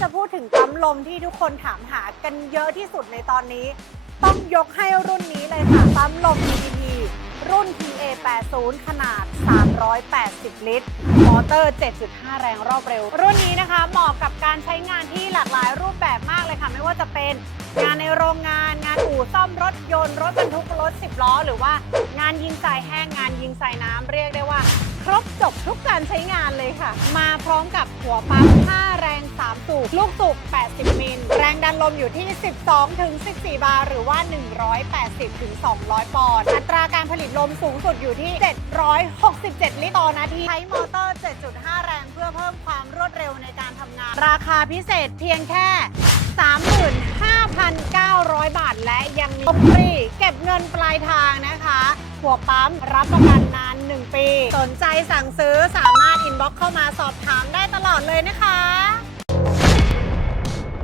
จะพูดถึงปั๊มลมที่ทุกคนถามหากันเยอะที่สุดในตอนนี้ ต้องยกให้รุ่นนี้เลยค่ะ ปั๊มลม PTT รุ่น TA80 ขนาด 380 ลิตร มอเตอร์ 7.5 แรงรอบเร็ว รุ่นนี้นะคะเหมาะกับการใช้งานที่หลากหลายรูปแบบมากเลยค่ะ ไม่ว่าจะเป็นงานในโรงงาน งานอู่ซ่อมรถยนต์ รถบรรทุกรถ 10 ล้อ หรือว่างานยิงทรายแห้งงานยิงทรายน้ำเรียก ว่า ครบจบทุกการใช้งานเลยค่ะ มาพร้อมกับหัวปั๊ม5แรง 3 สูบ ลูกสูบ 80 มิล แรงดันลมอยู่ที่ 12 ถึง 14 บาร์ หรือว่า 180 ถึง 200 ปอนด์ อัตราการผลิตลมสูงสุดอยู่ที่ 767 ลิตรต่อนาที ใช้มอเตอร์ 7.5 แรงเพื่อเพิ่มความรวดเร็วในการทำงาน ราคาพิเศษเพียงแค่ 35,900 บาท และยังมีฟรีเก็บเงินปลายทางนะคะหัวปั๊มรับประกันนา น1ปีสนใจสั่งซื้อสามารถอินบ็อกเข้ามาสอบถามได้ตลอดเลยนะคะ